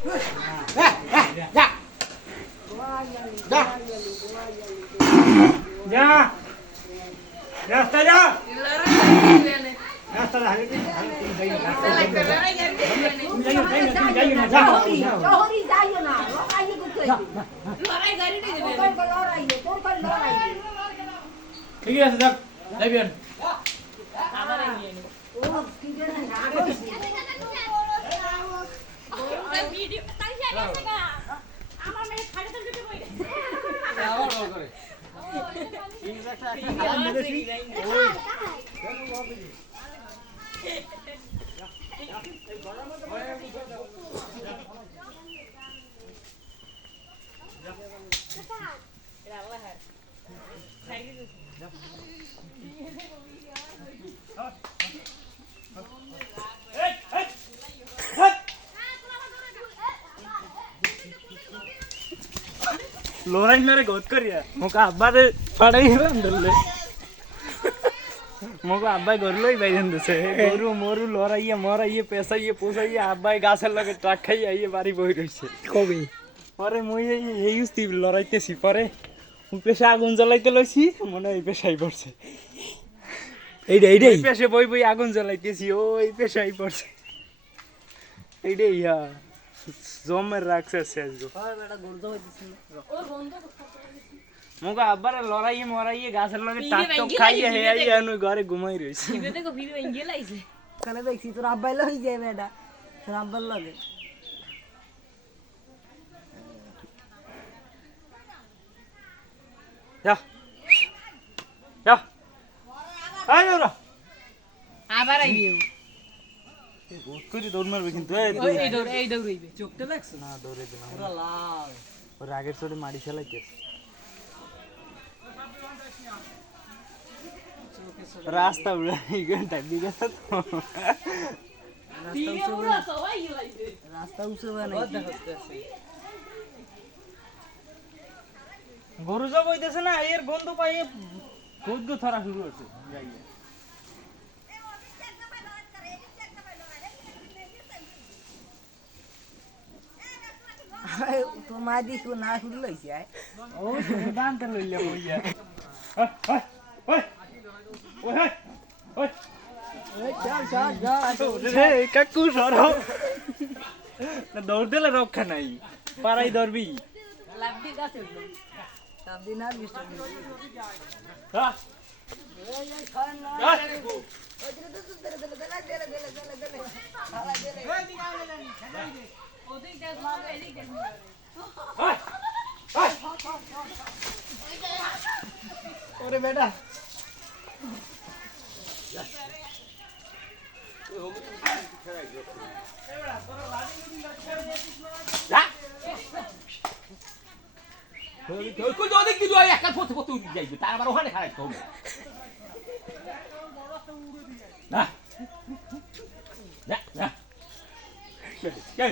যা যা যা রাস্তা যা রাস্তা হালে যাইও না যা শহরে যাইও না লড়াই করতে লড়াই গাড়ি নিয়ে যাবে লড়াই তোর কল লড়াই ঠিক আছে যাক যাইবেন আমার নিয়ে নি ও কি জানেন না কইছি ভিডিও তাই গেছে গা আমার মেয়ে খাড়ে তো দিতে কই আবার বল করে ইংলিশ একটা খারাপ মেরেছি ওই लोराइन मेरे गोद करिया मोका अब्बा रे पढ़ाई रंदले मोका अब्बा गरलोई बाइजन दसे गरु मोरु लोराइया मराइया पैसाइया पोसाइया अब्बा गाछर लगे ट्राक खाई आइए बारी बहि रइছে কবে আরে মই এই উস্তি লড়াইতেছি পরে পেশা আগুন জ্বালাইতে লইছি মনে এই পেশাই পড়ছে এইটাই পেশে বই বই আগুন জ্বালাইতেছি ওই পেশাই পড়ছে এইটাই ইয়া জমের রাখছে শেষ গো ওই বেটা গরু হইছিস ও বন্ধ মোকা আবার লড়াইয়ে মরাইয়ে গাছের লগে টাক টক খাইয়ে হে আইয়া নই ঘরে ঘুমাই রইছে ভিডিও দেখো ভিডিও এঙ্গেল আইছে কানে দেখছি তোর আব্বাই লই যায় বেটা তোর আব্বার লগে যা যা আয় ওরা আবার আইও বহুত করে দৌড় মারবে কিন্তু এই দৌড়াইবে চোখটা দেখছ না দৌড়ে দিলাম পুরো লাল ওর আগের চোটে মারি ফেলাইতে রাস্তা উড়ে এই ঘন্টা দিকে তো রাস্তা উঠে বানাই গরু যা বইতেছে না এর গন্ধ পাই বহুত গো ধরা শুরু হচ্ছে তো মা দিছো না শুরু লইছে ও দানতে লইলে বইয়া ওই ওই ওই ওই যা কাকু সরো না দৌড় দিলে রক্ষা নাই পারাই ধরবি লাভদি গাছে সাবদি না মিস্টার হ্যাঁ এই খান না ওরে বেটা কই ওদিক দিল একটা ফটো ফটো উঠে যাইবে তার আবার ওখানে খারাপ হবে না না না চল